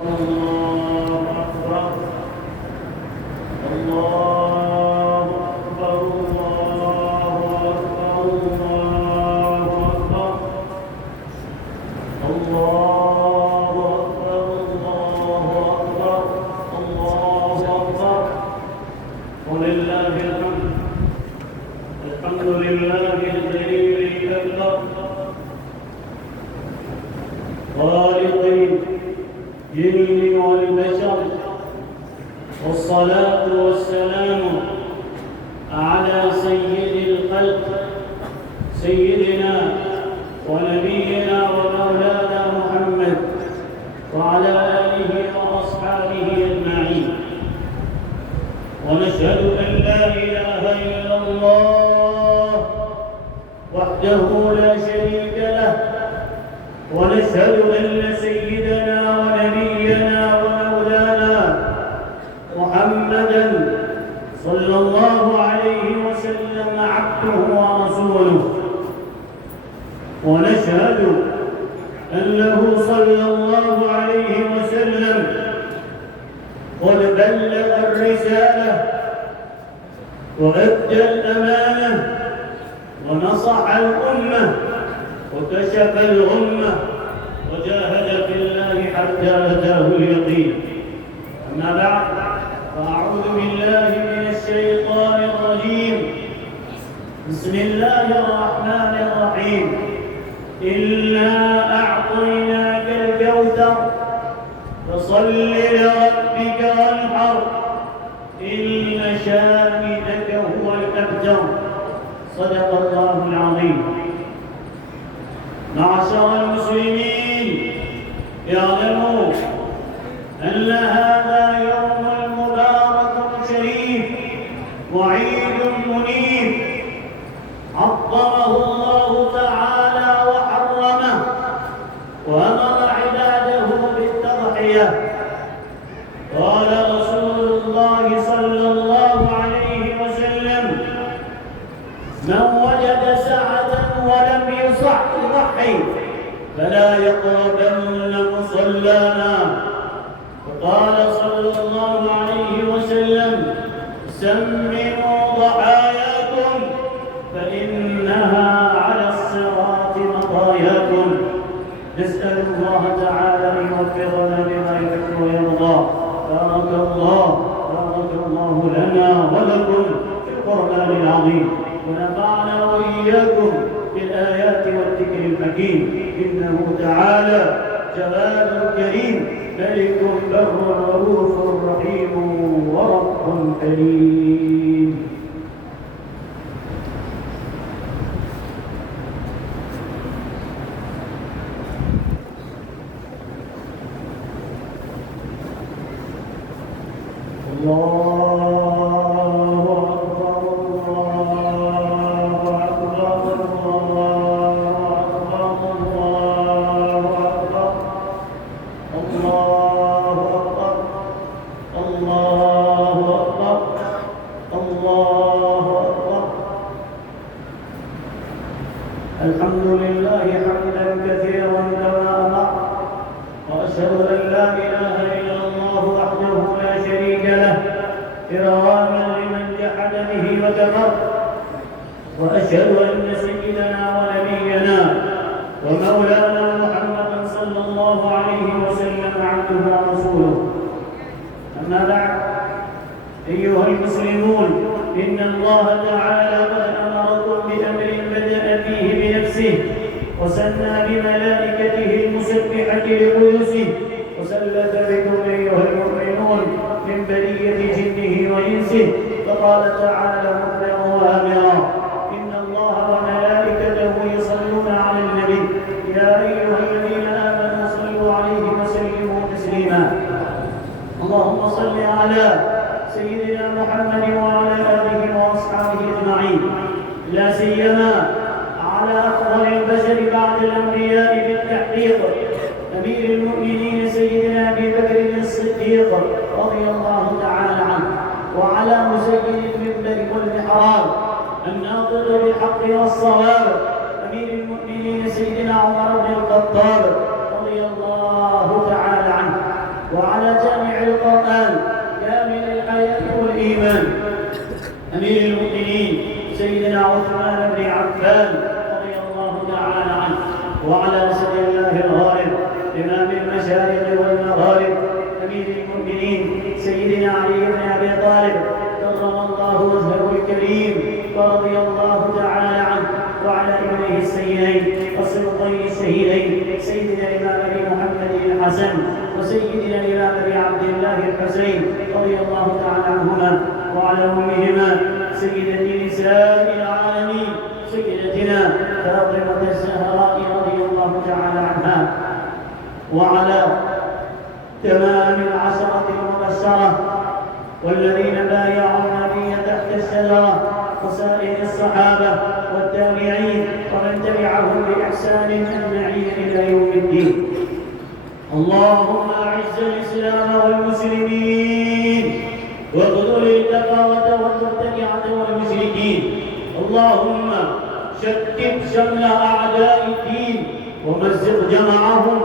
الله أكبر الله أكبر الله أكبر الله أكبر الله أكبر الله أكبر ولله الحمد. الحمد لله الجليل الأكبر خالق الجن والبشر، والصلاة والسلام على سيد الخلق سيدنا ونبينا ومولانا محمد وعلى آله وأصحابه أجمعين. ونشهد أن لا إله إلا الله وحده لا شريك له، ونشهد أن سيدنا ونبينا ومولانا محمدًا صلى الله عليه وسلم عبده ورسوله. ونشهد أنه صلى الله عليه وسلم قد بلغ الرسالة وأدى الأمانة ونصح الأمة وكشف الغمة وجاهد في الله حتى أتاه اليقين. أما بعد، فأعوذ بالله من الشيطان الرجيم. بسم الله الرحمن الرحيم. إنا أعطيناك الكوثر فصل لربك وانحر إن شانئك هو الأبتر. صدق الله العظيم. معشر المسلمين، اعلموا أن هذا يوم مبارك شريف وعيد منيف عظمه الله تعالى وحرمه، وأمر عباده بالتضحية. قال رسول الله صلى الله عليه وسلم: من وجد سعة ولم يضحي فلا يقربن مصلانا. وقال صلى الله عليه وسلم: سمنوا ضحاياكم فإنها على الصراط مطاياكم. نسأل الله تعالى أن يوفقنا لما يحب ويرضى. بارك الله لنا ولكم في القرآن العظيم، ونفعنا وإياكم بالآيات والذكر الحكيم. إنه تعالى جواد كريم، ملك بر رؤوف رحيم ورب كريم. الله أكبر الله أكبر الله أكبر الله أكبر الله أكبر الله أكبر. الحمد لله حمدا كثيرا كما أمر، وأشهد أن لا إله إلا الله وحده لا شريك له إرغاما لمن جحد به وكفر. وأشهد أن سيدنا ونبينا ومولانا محمدا صلى الله عليه وسلم عبده ورسوله. أما بعد، أيها المسلمون، إن الله تعالى قد أمركم بأمر بدأ فيه بنفسه، وسنى بملائكته المسبحة لقدسه، وسلت بكم أيها المؤمنون من برية جنه وإنسه. فقال تعالى مخبرا وآمرا: إن الله وملائكته يصلون على النبي يا أيها الذين آمنوا صلوا عليه وسلموا تسليما. اللهم صل على سيدنا محمد وعلى آله وأصحابه أجمعين، لا سيما على أفضل البشر بعد الأنبياء بالتحقيق، أمير المؤمنين سيدنا أبي بكر الصديق رضي الله تعالى عنه، وعلى مسيد المنبر والمحراب الناطق بالحق والصواب أمير المؤمنين سيدنا عمر بن الخطاب رضي الله تعالى عنه، وعلى جامع القرآن كامل الحياة والإيمان أمير المؤمنين سيدنا عثمان بن عفان رضي الله تعالى عنه، وعلى أسد الله الغالب إمام المشارق والمغارب أمير المؤمنين سيدنا علي بن أبي طالب كرم الله وجهه الكريم ورضي الله تعالى عنه، وعلى ابنيه السيدين السلطين الشهيدين سيدنا الإمام أبي محمد الحسن وسيدنا الإمام أبي عبد الله الحسين رضي الله تعالى عنهما، وعلى أمهما سيدة نساء العالمين سيدتنا فاطمة الزهراء رضي الله تعالى عنها، وعلى تمام العشرة المبشرة والذين بايعوا النبي تحت الشجرة وسائر الصحابة والتابعين ومن تبعهم بإحسان أجمعين إلى يوم الدين. اللهم أعز الإسلام والمسلمين واخذل الكفرة والمبتدعة والمشركين. اللهم شتت شمل أعداء الدين ومزق جمعهم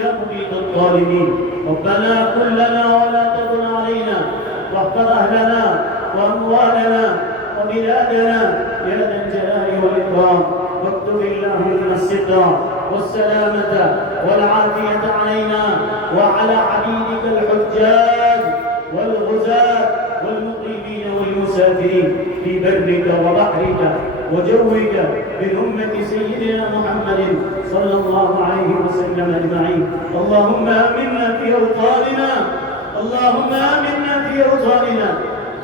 يا مبيد الظالمين. ربنا كن لنا ولا تكن علينا، واحفظ أهلنا وأموالنا وبلادنا يا ذا الجلال والإكرام، واكتب اللهم الستر والسلامة والعافية علينا وعلى عبيدك الحجاج والغزاة والمقيمين والمسافرين في برك وبحرك وجوك من أمة سيدنا محمد صلى الله عليه وسلم أجمعين. اللهم آمنا في أوطاننا، اللهم آمنا في أوطاننا،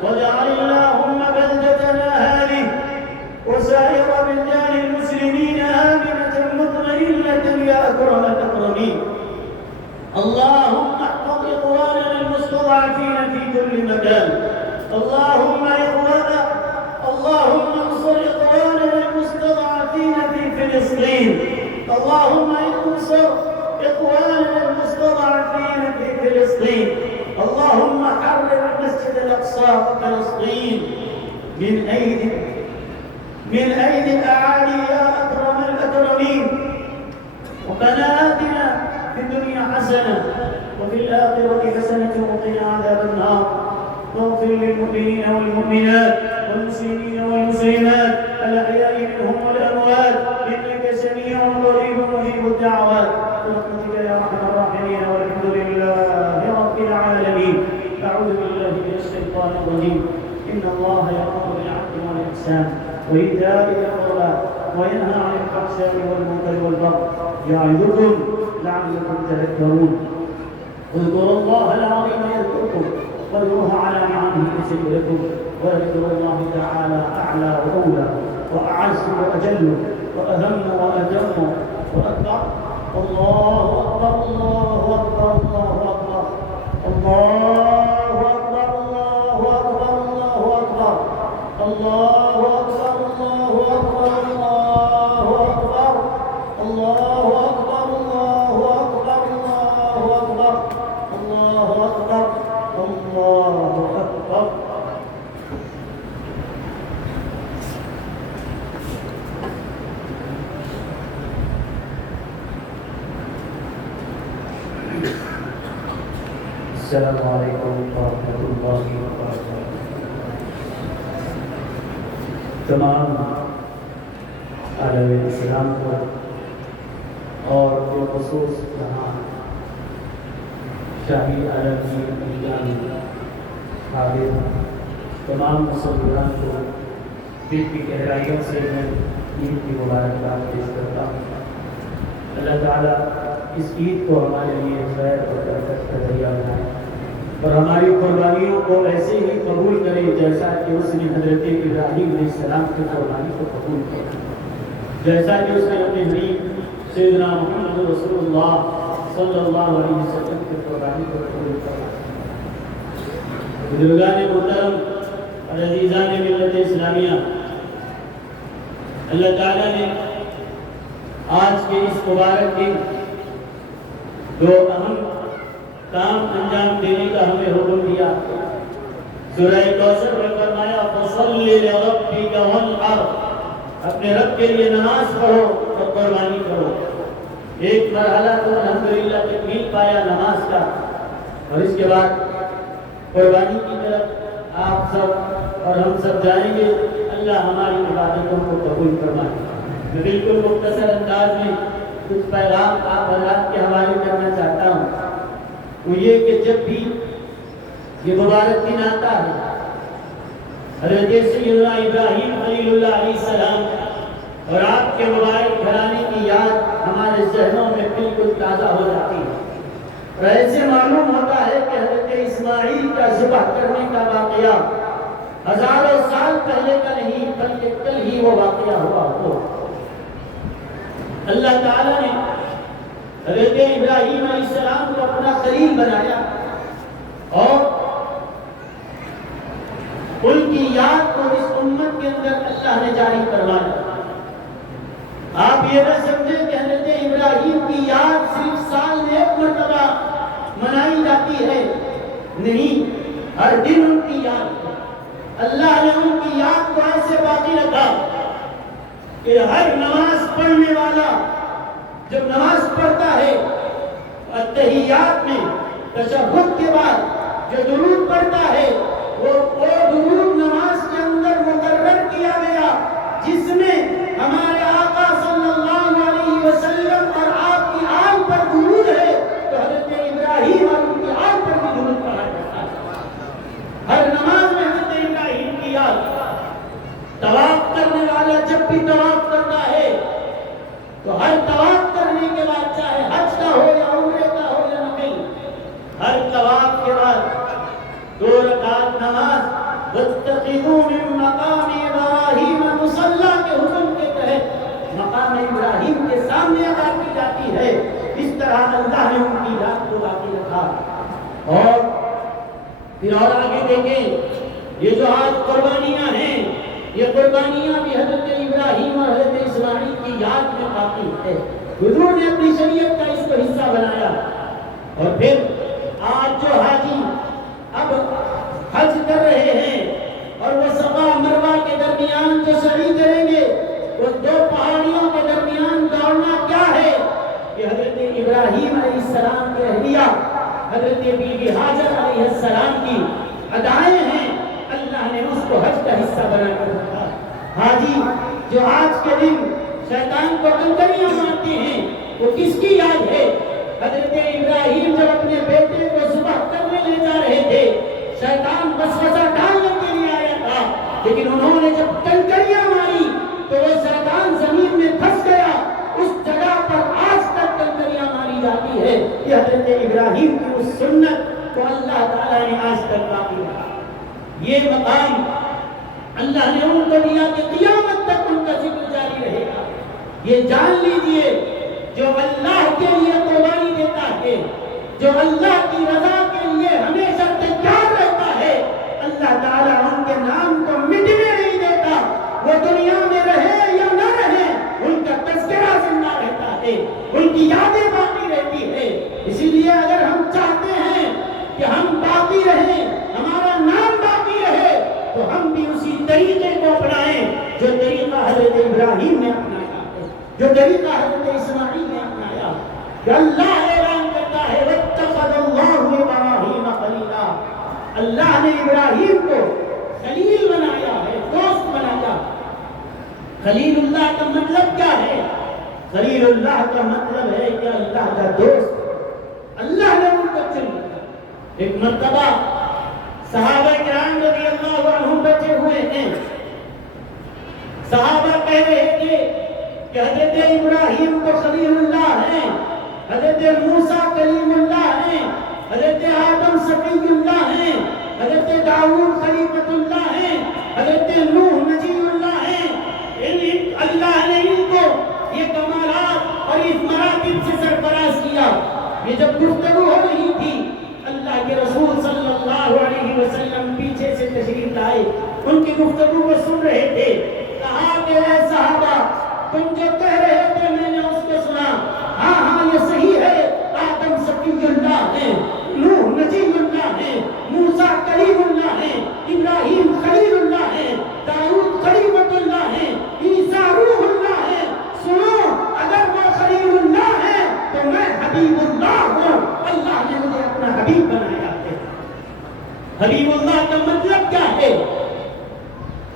واجعل اللهم بلدتنا هذه وسائر بلدان المسلمين آمنة مطمئنة يا أكرم الأكرمين. اللهم احفظ إخواننا المستضعفين في كل مكان. اللهم انصر إخواننا المستضعفين في فلسطين. اللهم انصر إخواننا المستضعفين في فلسطين. اللهم حرر المسجد الأقصى وفلسطين من أيدي الأعادي يا أكرم الأكرمين. ربنا آتنا في الدنيا حسنة وفي الآخرة حسنة وقنا عذاب النار، واغفر للمؤمنين والمؤمنات والمسلمين والمسلمات الأحياء منهم والأموات إنك سميع قريب مجيب الدعوات برحمتك يا أرحم الراحمين، والحمد لله رب العالمين. أعوذ بالله من الشيطان الرجيم. إن الله يأمر بالعدل والإحسان وإيتاء ذي القربى وينهى عن الفحشاء والمنكر والبغي يعظكم لعلكم تذكرون. اذكروا الله العظيم يذكركم وادعوه على نعمه يزد لكم، وذكر الله تعالى أعلى وأولى وأعز وأجل وأهم وأتم وأكبر. الله أكبر الله أكبر الله أكبر الله أكبر الله أكبر الله أكبر الله أكبر الله أكبر الله أكبر الله أكبر الله أكبر الله أكبر الله أكبر الله أكبر. السلام عليكم ورحمة الله وبركاته. تمام عالم اسلام کو اور بالخصوص یہاں شاہی عالم کی میدان حاضر تمام مسلمان کو دل کی گہرائیوں سے میں عید کی مبارکباد پیش کرتا ہوں. اللہ تعالیٰ اس عید کو ہمارے لیے خیر اور برکت کا ذریعہ بنائے اور ہماری قربانیوں کو ایسے ہی قبول کرے جیسا کہ اس نے حضرت ابراہیم علیہ السلام کی قربانی کو قبول کیا، جیسا کہ اس نے اپنے حبیب سیدنا محمد رسول اللہ صلی اللہ علیہ وسلم کی قربانی کو قبول کیا. بزرگان محترم اور عزیزان ملت اسلامیہ، اللہ تعالیٰ نے آج کے اس مبارک دن دو اہم کام انجام دینے کا ہمیں حکم دیا. سورہ کوثر میں فرمایا فصل لربک وانحر، اپنے رب کے لیے نماز پڑھو اور قربانی کرو. ایک مرحلہ تو الحمدللہ تکمیل پایا نماز کا، اور اس کے بعد قربانی کی طرف آپ سب اور ہم سب جائیں گے۔ اللہ ہماری عبادتوں کو قبول فرمائے۔ میں بالکل مختصر انداز میں کچھ پیغام آپ حضرات کے حوالے کرنا چاہتا ہوں۔ وہ یہ کہ جب بھی یہ مبارک دن آتا ہے، حضرت سیدنا ابراہیم خلیل اللہ علیہ السلام اور آپ کے مبارک گھرانے کی یاد ہمارے ذہنوں میں بالکل تازہ ہو جاتی ہے، اور ایسے معلوم ہوتا ہے کہ حضرت اسماعیل کا ذبح کرنے کا واقعہ ہزاروں سال پہلے کا نہیں بلکہ کل ہی وہ واقعہ ہوا ہو۔ اللہ تعالیٰ نے حضرت ابراہیم علیہ السلام کو اپنا خلیل بنایا اور ان کی یاد کو اس امت کے اندر اللہ نے جاری کروایا۔ آپ یہ نہ سمجھیں کہ حضرت ابراہیم کی یاد صرف سال میں ایک مرتبہ منائی جاتی ہے، نہیں، ہر دن ان کی یاد، اللہ نے ان کی یاد کو ایسے باقی رکھا کہ ہر نماز پڑھنے والا جب نماز پڑھتا ہے، التحیات میں تشہد کے بعد جو درود پڑھتا ہے، وہ درود نماز کے اندر مقرر کیا گیا جس میں ہمارے آقا صلی اللہ علیہ وسلم اور آپ کی آل پر درود ہے، تو حضرت ابراہیم اور ان کی آل پر بھی درود پڑھا جاتا ہے۔ ہر نماز میں حضرت ابراہیم کی یاد۔ طواف کرنے والا جب بھی طواف کرتا ہے تو ہر طواف کرنے کے بعد، چاہے حج کا ہو یا عمرے کا ہو یا نفل، ہر طواف کے بعد 2 رکعت نماز وَاتَّخِذُوا مِن مَّقَامِ إِبْرَاهِيمَ مُصَلَّى کے حکم کے تحت مقام ابراہیم کے سامنے ادا کی جاتی ہے۔ اس طرح اللہ نے ان کی یاد کو باقی رکھا۔ اور پھر اور آگے دیکھیں، یہ جو آج قربانیاں ہیں، یہ قربانیاں بھی حضرت ابراہیم اور حضرت اسماعیل کی یاد میں باقی ہے۔ حضور نے اپنی شریعت کا اس کو حصہ بنایا۔ اور پھر آج جو حاجی اب حج کر رہے ہیں اور وہ صفا مروہ کے درمیان جو سعی کریں گے، وہ 2 پہاڑیوں کے درمیان دوڑنا کیا ہے؟ کہ حضرت ابراہیم علیہ السلام کے اہلیہ حضرت بی بی ہاجر علیہ السلام کی ادائیں ہیں، اللہ نے اس کو حج کا حصہ بنا کر رکھا۔ حاجی جو آج کے دن شیطان کو کنکریاں مارتے ہیں، وہ کس کی یاد ہے؟ حضرت ابراہیم جب اپنے بیٹے کو ذبح کرنے لے جا رہے تھے، شیطان وسوسہ ڈالنے کے لیے آیا تھا، لیکن انہوں نے جب کنکریاں ماری تو وہ شیطان زمین میں پھنس گیا۔ اس جگہ پر آج تک کنکریاں ماری جاتی ہے۔ یہ حضرت ابراہیم کی اس سنت کو اللہ تعالیٰ نے آج تک باقی رکھا۔ یہ مقام اللہ نے ان کو دیا کہ قیامت تک ان کا ذکر جاری رہے گا۔ یہ جان لیجئے، جو اللہ کے لیے قربانی دیتا ہے، جو اللہ کی رضا کے لیے ہمیشہ تیار رہتا ہے، اللہ تعالیٰ ان کے نام کو مٹنے نہیں دیتا۔ وہ دنیا میں رہے یا نہ رہے، ان کا تذکرہ زندہ رہتا ہے، ان کی یادیں باقی رہتی ہے۔ اسی لیے اگر ہم چاہتے ہیں کہ ہم باقی رہیں، ہمارا نام باقی رہے، تو ہم بھی اسی طریقے کو اپنائیں جو طریقہ حضرت ابراہیم نے اپنایا ہے، جو طریقہ حضرت اسماعیل نے اپنایا۔ کہ اللہ اعلان کرتا ہے وَاتَّخَذَ اللَّهُ إِبْرَاهِيمَ خَلِيلًا، اللہ نے ابراہیم کو خلیل بنایا ہے، دوست بنایا۔ خلیل اللہ کا مطلب کیا ہے؟ خلیل اللہ کا مطلب ہے کہ اللہ کا دوست۔ اللہ نے ان کو چن لیا۔ ایک مرتبہ صحابہ کرام رضی اللہ عنہم بیٹھے ہوئے ہیں، صحابہ کہہ رہے تھے کہ حضرت ابراہیم کو خلیل اللہ ہیں، حضرت موسیٰ کلیم اللہ ہیں، حضرت آدم صفی اللہ ہیں، حضرت داؤد خلیفۃ اللہ ہیں، حضرت نوح نجی اللہ ہیں۔ اللہ نے ان کو یہ کمالات اور اس مراتب سے سرفراز کیا۔ یہ جب گفتگو ہو رہی تھی، اللہ کے رسول صلی اللہ علیہ وسلم پیچھے سے تشریف لائے، ان کی گفتگو کو سن رہے تھے۔ کہا کہ اے صحابہ، تم جو کہہ رہے تھے میں نے اس کو سنا، ہاں ہاں یہ صحیح ہے، آدم صفی اللہ ہیں، نوح نجی اللہ ہیں، موسیٰ کلیم اللہ ہیں، ابراہیم خلیل اللہ ہیں، داؤد خلیفۃ اللہ ہیں، عیسیٰ روح اللہ ہیں۔ سنو، اگر وہ خلیل اللہ ہیں تو میں حبیب اللہ ہوں، اللہ نے مجھے اپنا حبیب بنایا۔ حبیب اللہ کا مطلب کیا ہے؟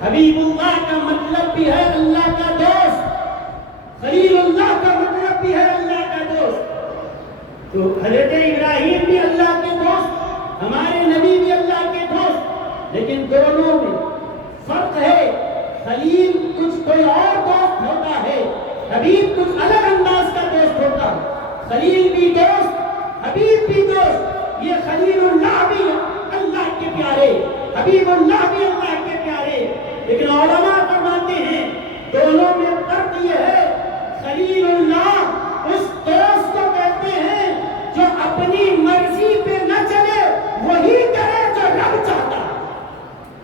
حبیب اللہ کا مطلب بھی ہے اللہ کا دوست، خلیل اللہ کا مطلب بھی ہے اللہ کا دوست۔ تو حضرت ابراہیم بھی اللہ کے دوست، ہمارے نبی بھی اللہ کے دوست، لیکن دونوں میں فرق ہے۔ خلیل کچھ کوئی اور دوست ہوتا ہے، حبیب کچھ الگ انداز کا دوست ہوتا ہے۔ خلیل بھی دوست، حبیب بھی دوست۔ یہ خلیل اللہ بھی اللہ کے پیارے، حبیب اللہ بھی اللہ کے پیارے، لیکن علماء فرماتے ہیں دونوں میں فرق یہ ہے، خلیل اللہ اس دوست کو کہتے ہیں جو اپنی مرضی پہ نہ چلے، وہی کرے جو رب چاہتا ہے۔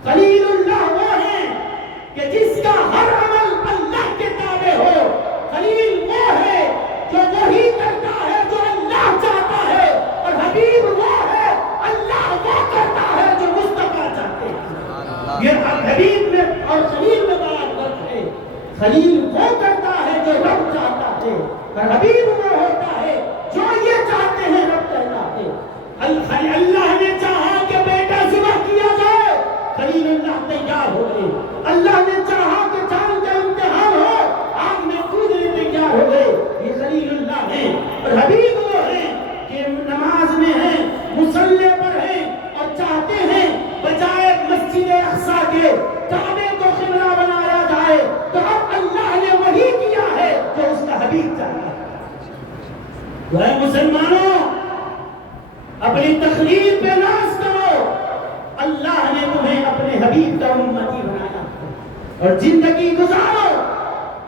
خلیل اللہ وہ ہے کہ جس کا ہر عمل اللہ کے تابع ہو۔ خلیل وہ ہے جو وہی کرتا ہے جو اللہ چاہتا ہے، اور حبیب وہ ہے اللہ وہ کرتا ہے جو مصطفیٰ چاہتے ہیں۔ یہ حبیب میں اور خلیل میں بڑا فرق ہے۔ خلیل وہ کرتا ہے جو رب چاہتا ہے، اور حبیب وہ ہوتا ہے جو یہ چاہتے ہیں رب کہتا ہے۔ اللہ نے چاہا کہ بیٹا ذبح کیا جائے، خلیل اللہ تیار ہو گئے۔ اللہ نے چاہا کہ جان کا امتحان ہو، آگ میں کودنے تیار ہو گئے۔ یہ خلیل اللہ ہے۔ اور حبیب وہ ہیں کہ نماز میں ہیں، مصلی پر ہیں، اور چاہتے ہیں بجائے مسجد اقصی کے کعبے کو قبلہ بنایا جائے، تو اب اللہ نے وہی کیا ہے جو اس کا حبیب چاہتا ہے۔ تو اے مسلمانوں، اپنی تقریر پہ ناز کرو، اللہ نے تمہیں اپنے حبیب کا امتی بنایا، اور زندگی گزارو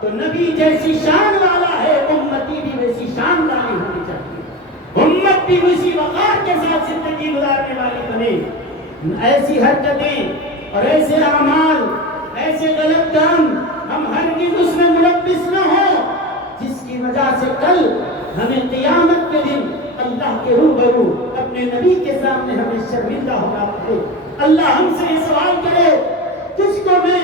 تو نبی جیسی شان والا ہے، امتی بھی ویسی شان والی ہونی چاہیے، امت بھی اسی وقار کے ساتھ زندگی گزارنے والی بنے۔ ایسی حرکتیں اور ایسے اعمال، ایسے غلط کام ہم ہرگز اس میں ملوث نہ ہوں جس کی وجہ سے کل ہمیں قیامت کے دن اللہ کے روبرو اپنے نبی کے سامنے ہمیں شرمندہ ہونا پڑے۔ اللہ ہم سے یہ سوال کرے، تجھ کو میں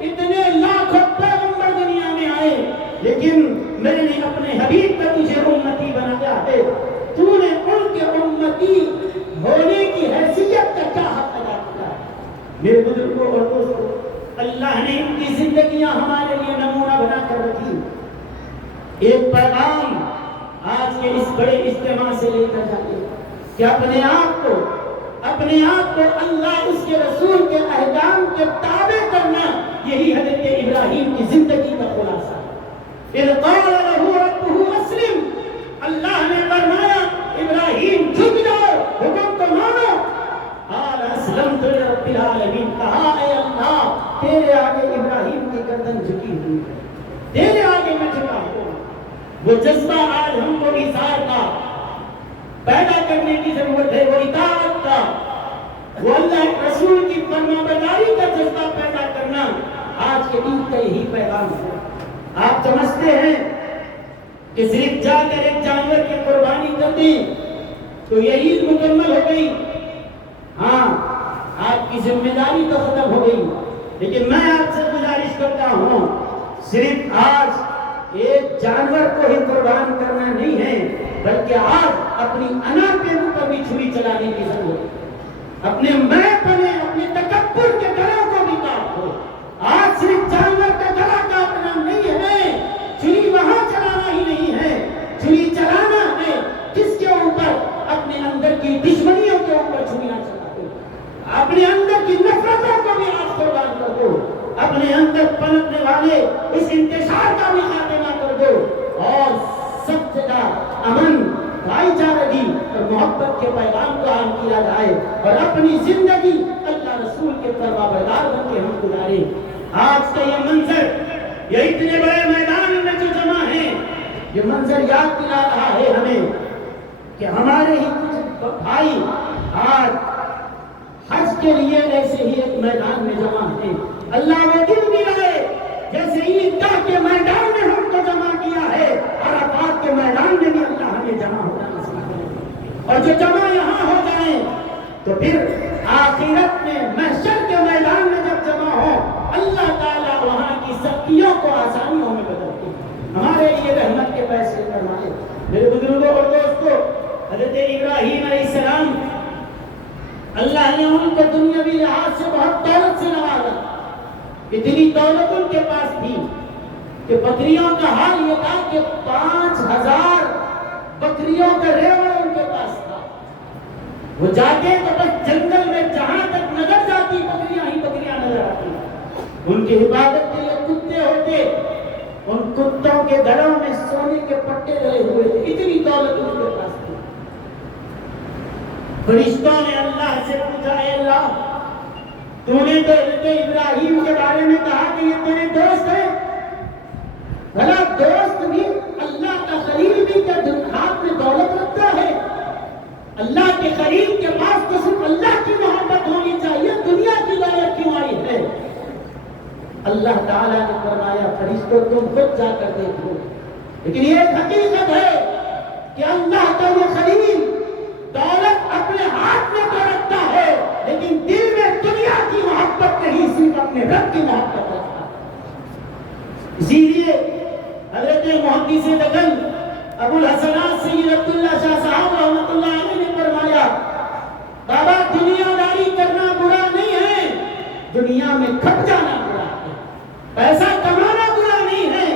اتنے لاکھوں پیغمبر دنیا میں آئے، لیکن میں نے اپنے حبیب کا تجھے امتی بنایا ہے، تو نے ان کے امتی ہونے کی حیثیت کا کیا حق ادا کیا ہے؟ میرے بزرگوں اور دوستوں، اللہ نے ان کی زندگیاں ہمارے لیے نمونہ بنا کر رکھی۔ ایک پیغام آج کے اس بڑے اجتماع سے لے کر جاتے کہ اپنے آپ کو اللہ اس کے رسول کے احکام کے تابع کرنا، یہی حضرت ابراہیم کی زندگی کا خلاصہ ہے۔ اذ قال له ربه اسلم، اللہ نے فرمایا ابراہیم جھک جاؤ، حکم کو مانو۔ قال اسلمت لرب العالمین، کہا اے اللہ تیرے آگے ابراہیم کی گردن جھکی ہوئی ہے، تیرے آگے میں جھکا ہوں۔ وہ جذبہ آج ہم کو ایثار کا پیدا کرنے کی ضرورت ہے، وہ اطاعت کا، وہ اللہ رسول کی فرما برداری کا جذبہ پیدا کرنا آج کے عید کا یہی پیغام ہے۔ آپ سمجھتے ہیں کہ صرف جا کر ایک جانور کی قربانی کر دیں تو یہ عید مکمل ہو گئی، ہاں آپ کی ذمہ داری تو ختم ہو گئی، لیکن میں آپ سے گزارش کرتا ہوں صرف آج ایک جانور کو ہی قربان کرنا نہیں ہے، بلکہ آج اپنی انا پیروں پر بھی چھری چلانے کی ضرورت ہے۔ اپنے میں پنے، اپنے تکبر کے گلوں کو بھی کاٹ دو۔ آج صرف جانور کا گلا کاٹنا نہیں ہے، چھری وہاں چلانا ہی نہیں ہے، چھری چلانا ہے جس کے اوپر اپنے اندر کی دشمنیوں کے اوپر چھریاں چلا دو، اپنے اندر کی نفرتوں کو بھی آج قربان کر دو، اپنے اندر پنپنے والے اس انتشار کا بھی خاتمہ کر دو، اور سب جگہ امن، بھائی چارگی اور محبت کے پیغام کو عام کیا جائے، اور اپنی زندگی اللہ رسول کے فرما بردار بن کے ہم گزاریں۔ آج کا یہ منظر، یہ اتنے بڑے میدان میں جو جمع ہیں، یہ منظر یاد دلا رہا ہے ہمیں کہ ہمارے ہی کچھ بھائی آج حج کے لیے ایسے ہی ایک میدان میں جمع ہیں۔ اللہ وہ دن بھی لائے جیسے عیدگاہ کے میدان میں ہم کو جمع کیا ہے، عرفات کے میدان میں بھی اللہ ہمیں جمع ہونا نصیب کرے، اور جو جمع یہاں ہو جائیں تو پھر آخرت میں محشر کے میدان میں جب جمع ہو، اللہ تعالیٰ وہاں کی سختیوں کو آسانیوں میں بدلتے ہیں، ہمارے لیے رحمت کے فیصلے فرمائے۔ میرے بزرگوں اور دوستوں، حضرت ابراہیم علیہ السلام اللہ نے ان کو دنیاوی لحاظ سے بہت دولت سے نوازا. اتنی دولت ان کے پاس تھی کہ بکریوں کا حال یہ تھا کہ 5000 بکریوں کا ریوڑ ان کے پاس تھا. وہ جاتے تو بس جنگل میں جہاں تک نظر جاتی بکریاں ہی بکریاں نظر آتی. ان کی حفاظت کے لیے کتے ہوتے، ان کتوں کے گھروں میں سونے کے پٹے ڈلے ہوئے تھے. اتنی دولت ان کے پاس تھی. فرشتوں نے اللہ سے پوچھا، اے اللہ تو نے تو حضرت ابراہیم کے بارے میں کہا کہ یہ تیرے دوست ہیں. بھلا دوست بھی اللہ کا خلیل بھی کیا ہاتھ میں دولت رکھتا ہے؟ اللہ کے خلیل کے پاس تو صرف اللہ کی محبت ہونی چاہیے، دنیا کی دولت کیوں آئی ہے؟ اللہ تعالیٰ نے فرمایا فرشتوں تم خود جا کر دیکھو. لیکن یہ ایک حقیقت ہے کہ اللہ کا یہ خلیل دولت اپنے ہاتھ میں تو رکھتا ہے لیکن دل میں دنیا کی محبت نہیں، صرف اپنے رب کی محبت رکھتا ہے. اسی لیے حضرت محدث دگن ابو الحسنات سید عبداللہ شاہ صاحب رحمۃ اللہ علیہ نے فرمایا، بابا دنیا داری کرنا برا نہیں ہے، دنیا میں کھپ جانا برا ہے. پیسہ کمانا برا نہیں ہے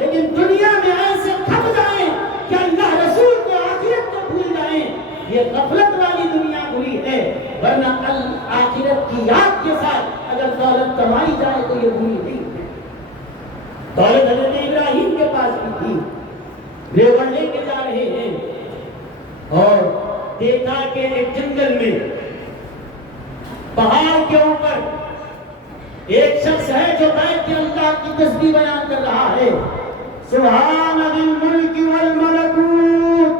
لیکن دنیا میں ایسے کھپ جائیں کہ اللہ رسول کو آخرت کو بھول جائیں، یہ غفلت والی دنیا بری ہے. ورنہ آخرت کی یاد کے ساتھ اگر دولت کمائی جائے تو یہ بری نہیں ہے. دولت حضرت ابراہیم کے پاس بھی تھی. ریوڑ لے کے جا رہے ہیں اور دیکھا کہ ایک جنگل میں پہاڑ کے اوپر ایک شخص ہے جو بیٹھ کے اللہ کی تسبیح بیان کر رہا ہے. سبحان ذی الملک والملکوت،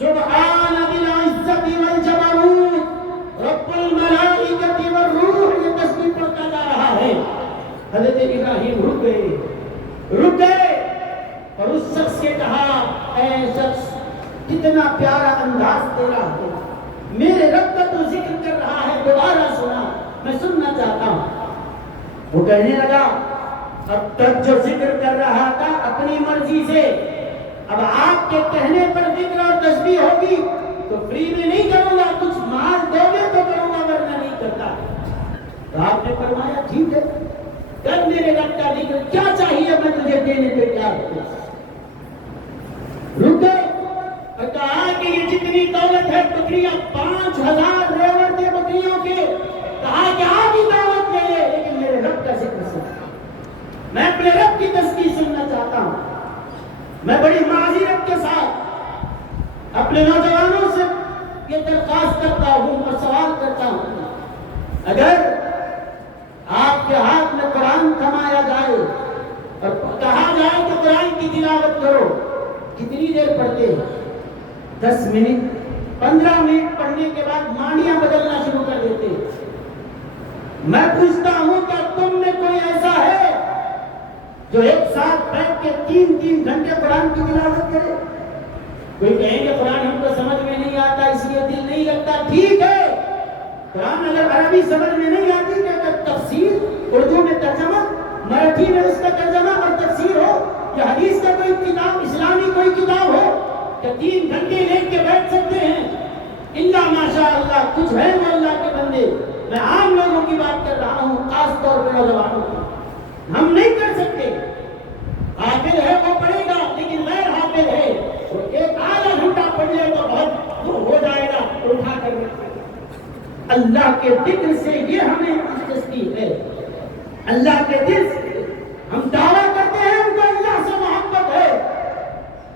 سبحان ذی العزت والجبروت، رب الملائکۃ والروح، یہ تسبیح پڑھتا جا رہا ہے. حضرت ابراہیم رک گئے اور اس شخص سے کہا، اے شخص کتنا پیارا انداز تیرا ہے، میرے رب کا تو ذکر کر رہا ہے، دوبارہ سنا، میں سننا چاہتا ہوں. وہ کہنے لگا، اب تک جو ذکر کر رہا تھا اپنی مرضی سے، اب آپ کے کہنے پر ذکر اور تسبیح ہوگی تو فری میں نہیں کروں گا، کچھ مال دو گے تو کروں گا ورنہ نہیں کرتا. تو آپ نے فرمایا ٹھیک ہے، کر میرے رب کا ذکر، کیا چاہیے میں تجھے دینے پہ تیار ہوں. رک گئے اور کہا کہ یہ جتنی دولت ہے بکریاں 5000 ریوڑ تھے بکریوں کے. کہا کہ آپ ہی دعوت لے لے لیکن میرے رب کا ذکر سن، میں اپنے رب کی تسبیح سننا چاہتا ہوں. میں بڑی معذرت کے ساتھ اپنے نوجوانوں سے یہ درخواست کرتا ہوں اور سوال کرتا ہوں، اگر آپ کے ہاتھ میں قرآن تھمایا جائے اور کہا جائے کہ قرآن کی تلاوت کرو، کتنی دیر پڑھتے ہیں؟ 10 منٹ 15 منٹ پڑھنے کے بعد مانیاں بدلنا شروع کر دیتے ہیں. میں پوچھتا ہوں کیا تم میں کوئی ایسا ہے جو ایک ساتھ بیٹھ کے 3 گھنٹے قرآن کی تلاوت کرے؟ کوئی کہیں گے قرآن ہم کو سمجھ میں نہیں آتا اس لیے دل نہیں لگتا. ٹھیک ہے، قرآن اگر عربی سمجھ میں نہیں آتی کہ اگر تفسیر اردو میں ترجمہ، مراٹھی میں اس کا ترجمہ اور تفسیر ہو، یا حدیث کا کوئی کتاب، اسلامی کوئی کتاب ہو، کہ 3 گھنٹے لے کے بیٹھ سکتے ہیں؟ الا ماشاء اللہ کچھ ہے وہ اللہ کے بندے. میں عام لوگوں کی بات کر رہا ہوں، خاص طور پر نوجوانوں کی. ہم نہیں کر سکتے. حافظ ہے وہ پڑھے گا لیکن غیر حافظ ہے وہ ایک آدھا گھنٹہ پڑھ لے تو بہت ہو جائے گا، اٹھا کر اللہ کے ذکر سے یہ ہمیں دلچسپی ہے. اللہ کے دل سے ہم دعویٰ کرتے ہیں ہم کو اللہ سے محبت ہے،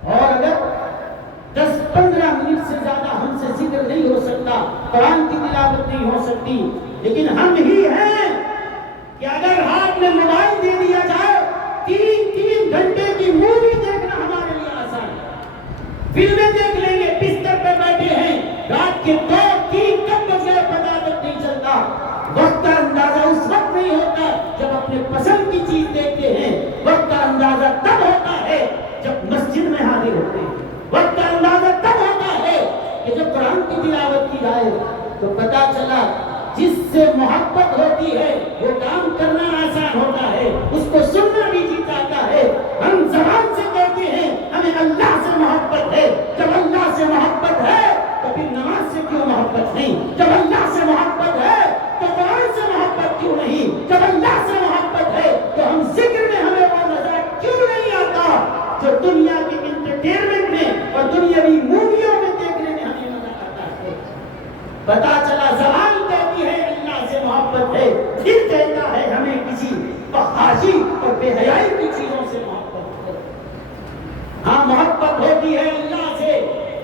اور اگر 10-15 منٹ سے زیادہ ہم سے ذکر نہیں ہو سکتا، قرآن کی تلاوت نہیں ہو سکتی، لیکن ہم ہی ہیں کہ اگر ہاتھ میں موبائل دے دیا جائے 3 گھنٹے کی مووی دیکھنا ہمارے لیے آسان ہے. فلمیں دیکھ لیں گے، بستر پہ بیٹھے ہیں، رات کے 2-3 کب بج گئے پتہ تک نہیں چلتا. وقت کا اندازہ اس وقت نہیں ہوتا جب اپنے پسند کی چیز دیکھتے ہیں. وقت کا اندازہ تب ہوتا ہے جب مسجد میں حاضر ہوتے ہیں. وقت کا اندازہ تب ہوتا ہے کہ جب قرآن کی تلاوت کی جائے تو پتہ چلا جس سے محبت ہوتی ہے وہ کام کرنا آسان ہوتا ہے، اس کو سننا بھی جی چاہتا ہے. ہم زبان سے کہتے ہیں ہمیں اللہ سے محبت ہے، جب اللہ سے محبت ہے تو پھر نماز سے کیوں محبت نہیں؟ جب اللہ سے محبت پتا چلا زبان کہتی ہے اللہ سے محبت ہے، دل کہتا ہے ہمیں کسی فحاشی اور بے حیائی کی چیزوں سے محبت ہے۔ ہاں محبت ہوتی ہے اللہ سے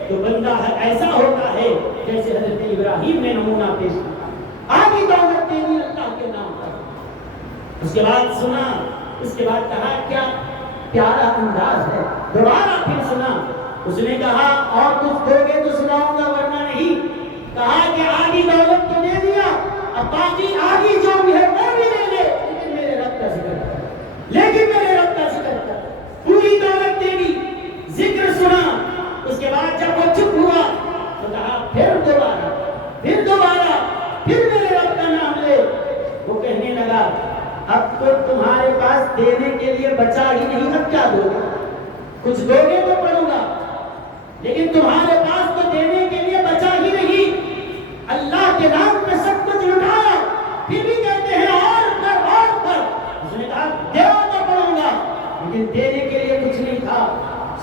تو بندہ ایسا ہوتا ہے جیسے حضرت ابراہیم نے نمونہ پیش کیا، آدھی دولت دینی اللہ کے نام پر۔ اس کے بعد سنا، اس کے بعد کہا کیا پیارا انداز ہے، دوبارہ پھر سنا، اس نے کہا اور کچھ دو گے تو سناؤں گا ورنہ نہیں۔ کہا کہ آدھی دولت تو دے دیا، اب باقی آدھی جو بھی ہے وہ بھی لے لے، لیکن میرے رب کا ذکر کر، لیکن میرے رب کا ذکر کر۔ پوری دولت دے دی، ذکر سنا، اس کے بعد جب وہ چپ ہوا تو کہا پھر دوبارہ پھر میرے رب کا نام لے۔ وہ کہنے لگا اب تو تمہارے پاس دینے کے لیے بچا ہی نہیں، اب کیا دو گے؟ کچھ دو گے تو پڑھوں گا، لیکن تمہارے پاس تو دینے کے لیے بچا ہی نہیں۔ اللہ کے نام پہ سب کچھ لٹایا، پھر بھی کہتے ہیں اور پر۔ اس نے کہا دیو تو پڑھوں گا، لیکن دینے کے لیے کچھ نہیں تھا۔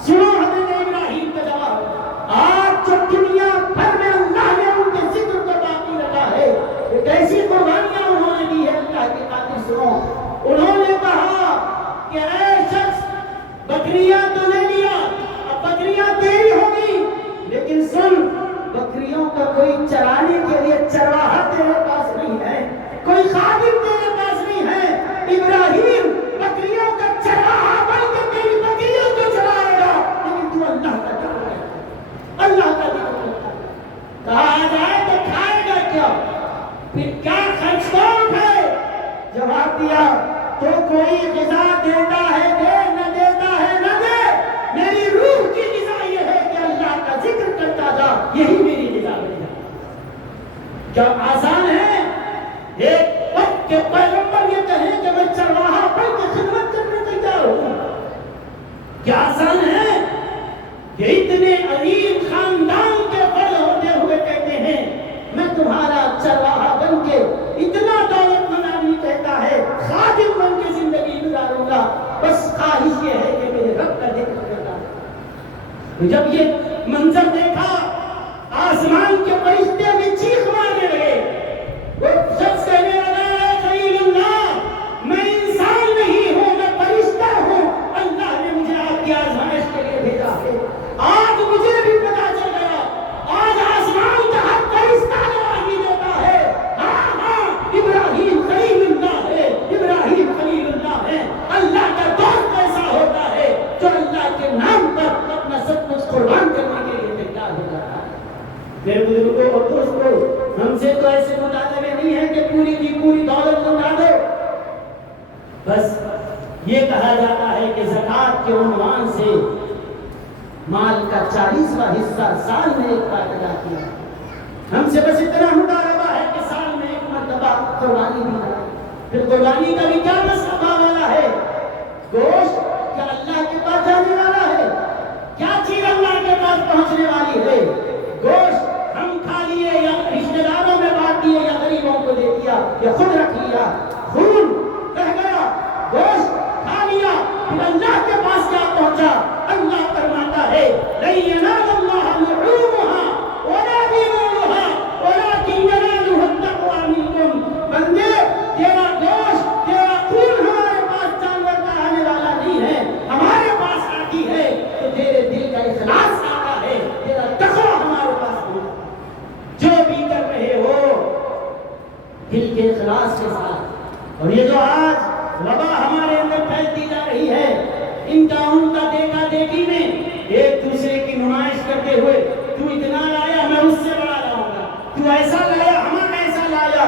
سنو حضرت ابراہیم کا جواب، آج جو دنیا بھر میں اللہ نے ان کے ذکر کو باقی رکھا ہے، ایک ایسی قربانیاں انہوں نے دی ہے اللہ کی خاطر۔ سنو، انہوں نے کہا کہ اے شخص بکریاں تو لے لیا، اب بکریاں تیری ہوگی، لیکن سن بکریوں کا کوئی چرانے کے لیے چرواہا تیرے پاس نہیں ہے، کوئی خادم تیرے پاس نہیں ہے۔ ابراہیم بکریوں کا چرواہا بن کے تیری بکریوں کو چرائے گا، لیکن تو اللہ کا ذکر ہے، اللہ کا ذکر ہے۔ کہا آ جائے تو کھائے گا کیا؟ پھر کیا خرچ کون ہے؟ جواب دیا تو کوئی غذا دیتا ہے دے، نہ دیتا ہے نہ دے، میری روح کی غذا یہ ہے کہ اللہ کا ذکر کرتا جا، یہی میری غذا بن جائے۔ کیا آسان ہے ایک وقت کے پیغمبر یہ کہیں کہ میں چرواہا بن کے خدمت کرنے تیار ہوں؟ کیا آسان ہے کہ اتنے عظیم خاندان کے بڑے ہوتے ہوئے کہتے ہیں میں تمہارا چرواہا بن کے، اتنا دولت مند آدمی کہتا ہے خادم بن کے زندگی گزاروں گا، بس خواہش یہ ہے کہ میرے رب کا ذکر کرنا ہے۔ جب یہ منظر دیکھا آسمان کے فرشتے بھی چیخ مارنے لگے، وہ شخص کہنے لگا اے خلیل اللہ میں انسان نہیں ہوں، میں فرشتہ ہوں، اللہ نے مجھے آپ کی آزمائش کے لیے بھیجا ہے۔ آج مجھے بھی پتا چل گیا، آج آسمان کا ہر فرشتہ گواہی دیتا ہے ہاں ابراہیم خلیل اللہ ہے، ابراہیم خلیل اللہ ہے۔ اللہ کا دوست ایسا ہوتا ہے جو اللہ کے نام پر اپنا سب کچھ قربان کرنے کے لیے تیار ہو جاتا ہے۔ میرے بزرگوں اور دوستوں، ہم سے تو ایسے مطالبے نہیں ہے کہ پوری کی پوری دولت لوٹا دو۔ بس یہ کہا جاتا ہے کہ زکوٰۃ کے عنوان سے مال کا 40واں حصہ سال میں ایک بار ادا کیا۔ ہم سے بس اتنا مطالبہ ہے کہ سال میں ایک مرتبہ قربانی بھی کریں۔ پھر قربانی کا بھی کیا مسئلہ والا ہے؟ گوشت کیا اللہ کے پاس جانے والا ہے؟ کیا چیز اللہ کے پاس پہنچنے والی ہے؟ گوشت ہم کھا لیے یا رشتہ داروں میں بانٹ دیے یا غریبوں کو دے دیا یا خود رکھ لیا، خون رہ گیا، گوشت کھا لیا، پھر اللہ کے پاس کیا پہنچا؟ اللہ فرماتا ہے لَن يَنَالَ اللَّهَ لُحُومُهَا وَلَا دِمَاؤُهَا وَلَٰكِن يَنَالُهُ التَّقْوَىٰ مِنكُمْ۔ بندے تیرا گوشت تیرا خون ہمارے پاس جانور کا آنے والا نہیں ہے، ہمارے پاس آتی ہے تو تیرے دل کا اخلاص آتا ہے، تیرا تقویٰ ہمارے پاس نہیں۔ جو بھی کر رہے ہو دل کے اخلاص کے ساتھ۔ اور یہ جو آج وبا ہمارے اندر پھیلتی جا رہی ہے، ان کا دیکھا دیکھی میں ایک دوسرے کی نمائش کرتے ہوئے تو اتنا لایا میں اس سے بڑا لاؤں گا، تو ایسا لایا ہم ایسا لایا۔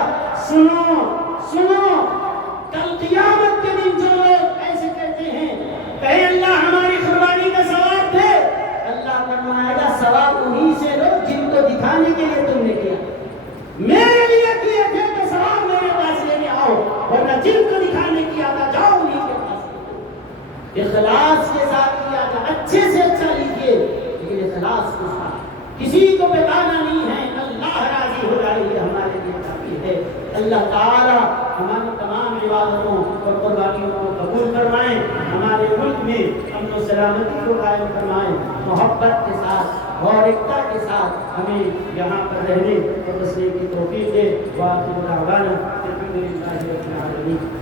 سنو کل قیامت کے دن جو لوگ ایسے کہتے ہیں کہیں اللہ ہماری قربانی کا ثواب دے، اللہ فرمائے گا ثواب انہی سے لو جن کو دکھانے کے لیے تم نے کیا، میرے لیے کیے تھے تو ثواب میرے پاس لینے آؤ، ورنہ جن کو دکھانے کیا تھا جاؤ انہی کے پاس۔ اخلاص کے ساتھ کیا تھا، اچھے سے اچھا لیجیے لیکن اخلاص کے ساتھ، کسی کو بتانا نہیں ہے، اللہ راضی ہو جائے یہ ہمارے لیے کافی ہے۔ اللہ تعالی ہماری تمام عبادتوں اور قربانیوں کو قبول فرمائیں، ہمارے ملک میں امن و سلامتی کو قائم فرمائیں، محبت کے ساتھ اور ایکتا کے ساتھ ہمیں یہاں پر رہنے اور بسنے کی توفیق دے. وآخر دعوانا الحمد للہ رب العالمین.